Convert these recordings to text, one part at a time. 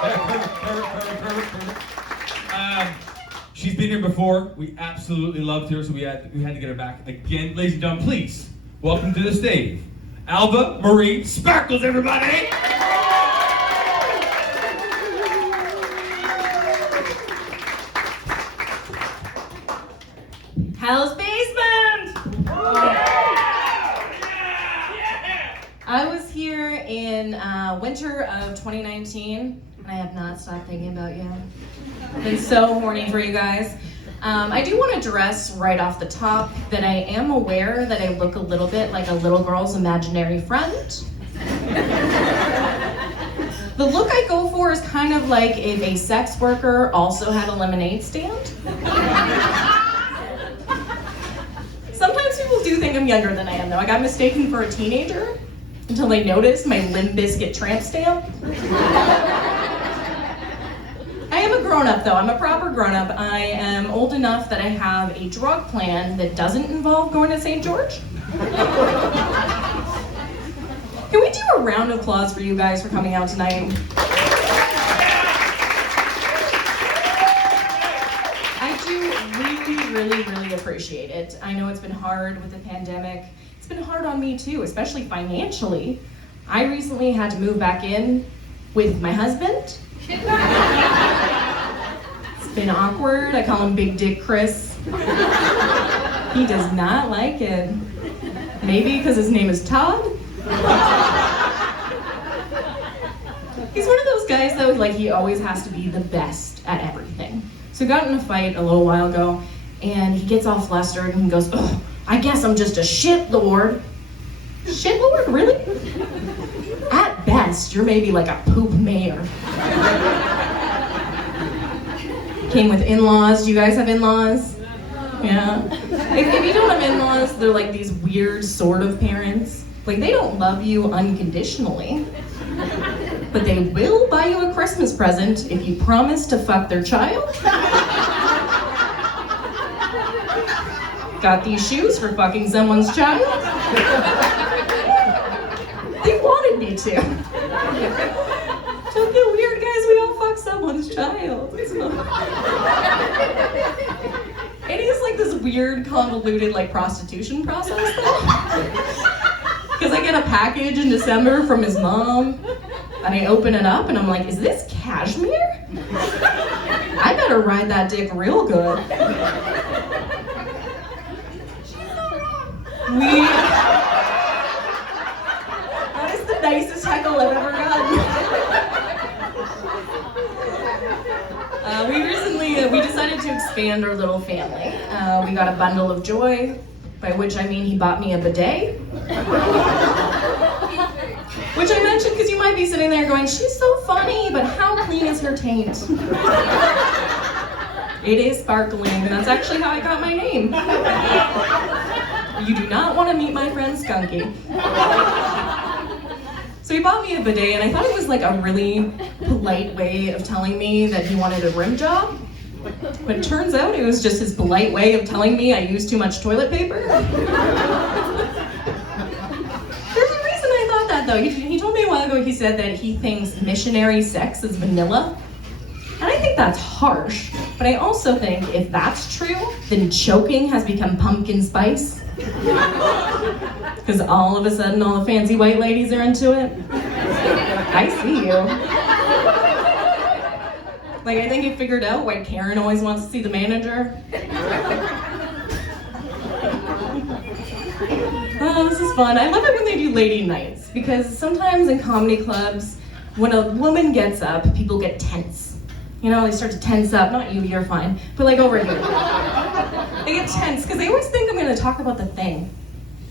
Perfect. She's been here before. We absolutely loved her, so we had to get her back again. Ladies and gentlemen, please welcome to the stage, Alva Marie Sparkles, everybody. Hell's Basement! I was here in winter of 2019, and I have not stopped thinking about you. I've been so horny for you guys. I do want to address right off the top that I am aware that I look a little bit like a little girl's imaginary friend. The look I go for is kind of like if a sex worker also had a lemonade stand. Sometimes people do think I'm younger than I am, though. I got mistaken for a teenager until they noticed my Limp Bizkit tramp stamp. I am a grown-up, though. I'm a proper grown-up. I am old enough that I have a drug plan that doesn't involve going to St. George. Can we do a round of applause for you guys for coming out tonight? I do really appreciate it. I know it's been hard with the pandemic. It's been hard on me too, especially financially. I recently had to move back in with my husband. It's been awkward. I call him Big Dick Chris. He does not like it. Maybe because his name is Todd? He's one of those guys though, like he always has to be the best at everything. So we got in a fight a little while ago, and he gets all flustered and he goes, "Oh, I guess I'm just a shit lord." Shit lord, really? At best, you're maybe like a poop mayor. Came with in-laws. Do you guys have in-laws? Yeah. If you don't have in-laws, they're like these weird sort of parents. Like they don't love you unconditionally, but they will buy you a Christmas present if you promise to fuck their child. Got these shoes for fucking someone's child? They wanted me to. Don't get weird, guys. We all fuck someone's child. It is like this weird, convoluted, like prostitution process, though. Because I get a package in December from his mom, and I open it up, and I'm like, is this cashmere? I better ride that dick real good. That is the nicest heckle I've ever gotten. We decided to expand our little family. We got a bundle of joy, by which I mean he bought me a bidet. Which I mentioned because you might be sitting there going, she's so funny, but how clean is her taint? It is sparkling, and that's actually how I got my name. You do not want to meet my friend Skunky. So he bought me a bidet, and I thought it was like a really polite way of telling me that he wanted a rim job. But it turns out it was just his polite way of telling me I use too much toilet paper. There's a reason I thought that though. He told me a while ago, he said that he thinks missionary sex is vanilla. And I think that's harsh, but I also think if that's true, then choking has become pumpkin spice. Because all of a sudden all the fancy white ladies are into it. I see you. Like, I think he figured out why Karen always wants to see the manager. Oh, this is fun. I love it when they do lady nights, because sometimes in comedy clubs, when a woman gets up, people get tense. You know, they start to tense up. Not you, you're fine. But like over here. They get tense, because they always think I'm gonna talk about the thing.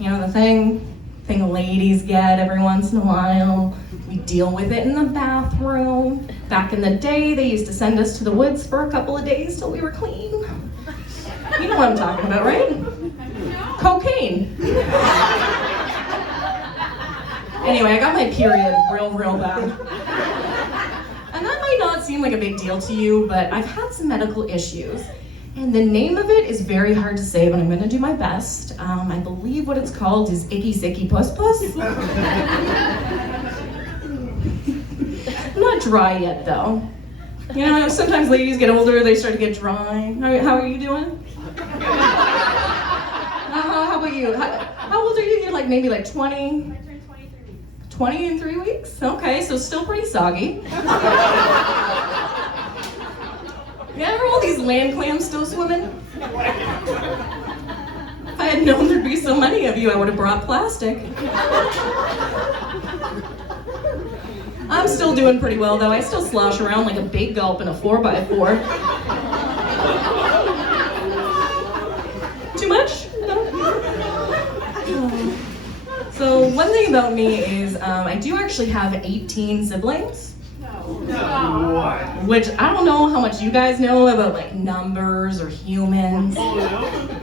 You know, the thing ladies get every once in a while. We deal with it in the bathroom. Back in the day, they used to send us to the woods for a couple of days till we were clean. You know what I'm talking about, right? Cocaine. Anyway, I got my period real bad. And that might not seem like a big deal to you, but I've had some medical issues. And the name of it is very hard to say, but I'm gonna do my best. I believe what it's called is icky sicky puss puss. I'm not dry yet, though. You know, sometimes ladies get older, they start to get dry. How are you doing? How about you? How old are you? You're like maybe like 20? I turned 23 weeks. 20 in 3 weeks? Okay, so still pretty soggy. Yeah, are all these land clams still swimming? If I had known there'd be so many of you, I would have brought plastic. I'm still doing pretty well, though. I still slosh around like a big gulp in a 4x4. Too much? No? So one thing about me is I do actually have 18 siblings. Which I don't know how much you guys know about like numbers or humans,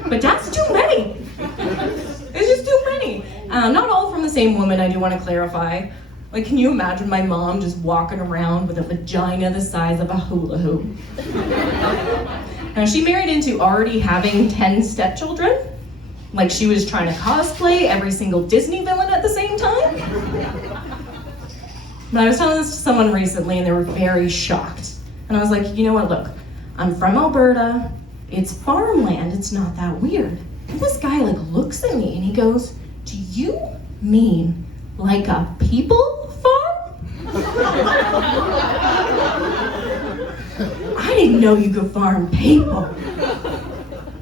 but that's too many. It's just too many. Not all from the same woman, I do want to clarify. Like, can you imagine my mom just walking around with a vagina the size of a hula hoop? Now, she married into already having 10 stepchildren. Like, she was trying to cosplay every single Disney villain at the same time. But I was telling this to someone recently, and they were very shocked. And I was like, you know what, look, I'm from Alberta. It's farmland, it's not that weird. And this guy, like, looks at me, and he goes, do you mean like a people farm? I didn't know you could farm people.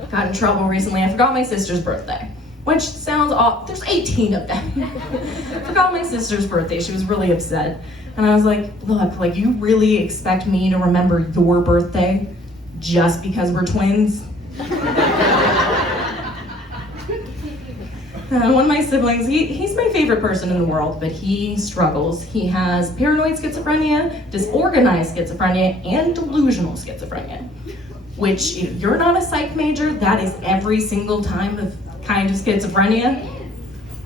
Got in trouble recently. I forgot my sister's birthday, which sounds off. There's 18 of them. Forgot my sister's birthday. She was really upset. And I was like, look, like, you really expect me to remember your birthday just because we're twins? One of my siblings, he's my favorite person in the world, but he struggles. He has paranoid schizophrenia, disorganized schizophrenia, and delusional schizophrenia. Which, if you're not a psych major, that is every single kind of schizophrenia.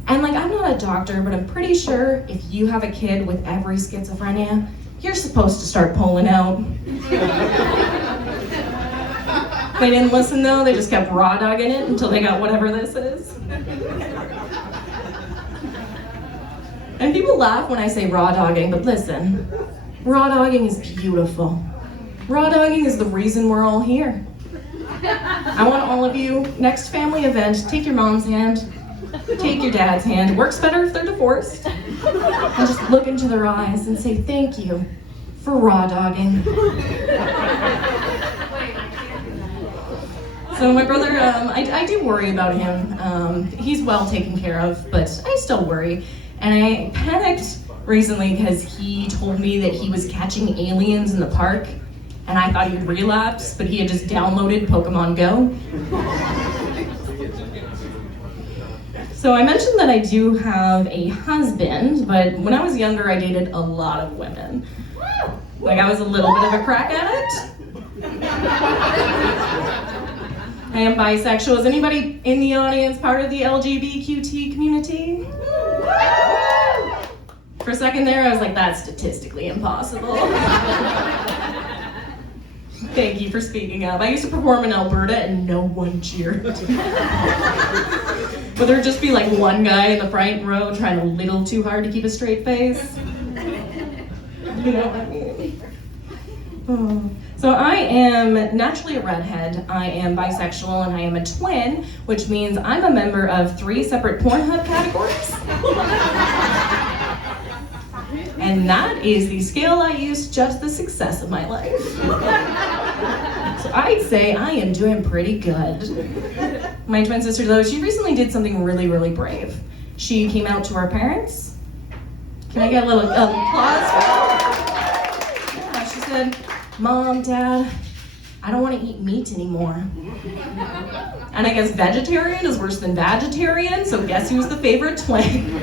And like, I'm not a doctor, but I'm pretty sure if you have a kid with every schizophrenia, you're supposed to start pulling out. They didn't listen though, they just kept raw dogging it until they got whatever this is. And people laugh when I say raw dogging, but listen, raw dogging is beautiful. Raw dogging is the reason we're all here. I want all of you, next family event, take your mom's hand, take your dad's hand. It works better if they're divorced. And just look into their eyes and say thank you for raw dogging. So my brother, I do worry about him. He's well taken care of, but I still worry. And I panicked recently because he told me that he was catching aliens in the park, and I thought he'd relapse, but he had just downloaded Pokemon Go. So I mentioned that I do have a husband, but when I was younger, I dated a lot of women. Like, I was a little bit of a crack addict. I am bisexual. Is anybody in the audience part of the LGBTQ community? For a second there, I was like, that's statistically impossible. Thank you for speaking up. I used to perform in Alberta and no one cheered. But there'd just be like one guy in the front row trying a little too hard to keep a straight face. You know what I mean? Oh. So I am naturally a redhead, I am bisexual, and I am a twin, which means I'm a member of 3 separate Pornhub categories. And that is the scale I use to judge the success of my life. So I'd say I am doing pretty good. My twin sister, though, she recently did something really, really brave. She came out to her parents. Can I get a little applause for her? Yeah, she said, Mom, Dad, I don't want to eat meat anymore. And I guess vegetarian is worse than vegetarian, so guess who's the favorite twin?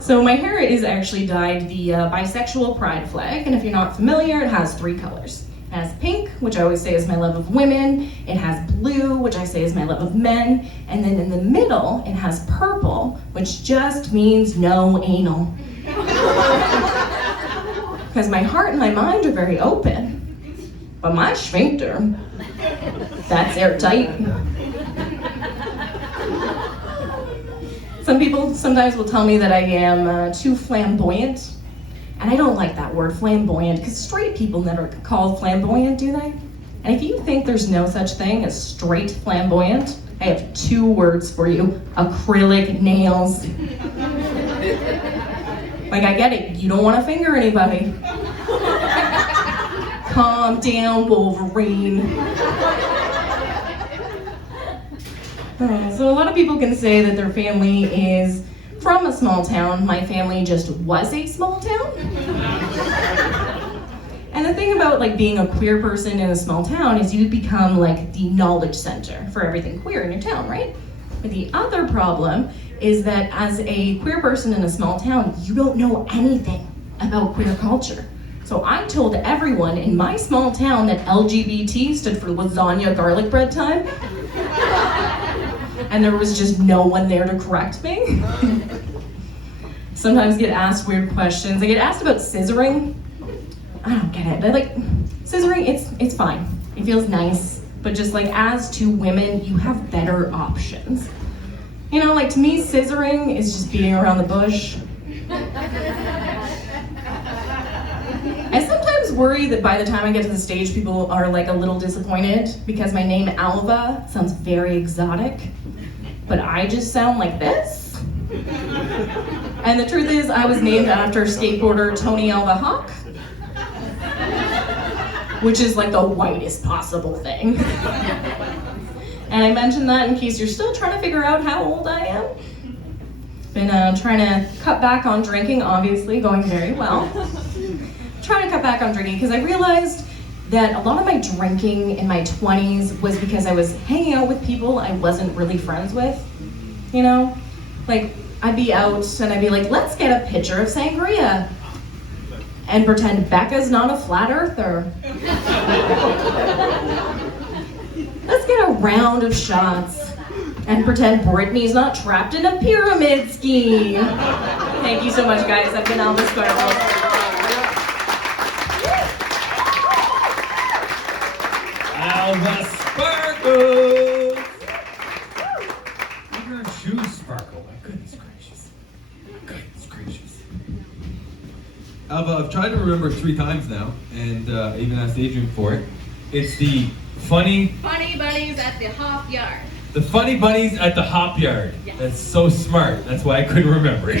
So my hair is actually dyed the bisexual pride flag, and if you're not familiar, it has 3 colors. It has pink, which I always say is my love of women. It has blue, which I say is my love of men. And then in the middle, it has purple, which just means no anal. Because my heart and my mind are very open, but my sphincter, that's airtight. Some people sometimes will tell me that I am too flamboyant. And I don't like that word, flamboyant, because straight people never call flamboyant, do they? And if you think there's no such thing as straight flamboyant, I have 2 words for you: acrylic nails. Like, I get it, you don't want to finger anybody. Calm down, Wolverine. So a lot of people can say that their family is from a small town. My family just was a small town. And the thing about like being a queer person in a small town is you become like the knowledge center for everything queer in your town, right? But the other problem is that as a queer person in a small town, you don't know anything about queer culture. So I told everyone in my small town that LGBT stood for lasagna garlic bread time. And there was just no one there to correct me. Sometimes I get asked weird questions. I get asked about scissoring. I don't get it. Like, scissoring, it's fine. It feels nice. But just like as to women, you have better options. You know, like to me, scissoring is just beating around the bush. I sometimes worry that by the time I get to the stage, people are like a little disappointed because my name Alva sounds very exotic, but I just sound like this. And the truth is, I was named after skateboarder Tony Alva Hawk, which is like the whitest possible thing. And I mentioned that in case you're still trying to figure out how old I am. Been trying to cut back on drinking, obviously, going very well. Trying to cut back on drinking because I realized that a lot of my drinking in my 20s was because I was hanging out with people I wasn't really friends with. You know? Like, I'd be out and I'd be like, let's get a pitcher of sangria. And pretend Becca's not a flat earther. Let's get a round of shots and pretend Brittany's not trapped in a pyramid scheme. Thank you so much, guys. I've been Alva Sparkles. Alva Sparkles! Look at her shoes sparkle. My goodness gracious. Goodness gracious. Alva, I've tried to remember 3 times now, and I even asked Adrian for it. It's the funny bunnies at the hop yard. The funny bunnies at the hop yard. Yes. That's so smart. That's why I couldn't remember it.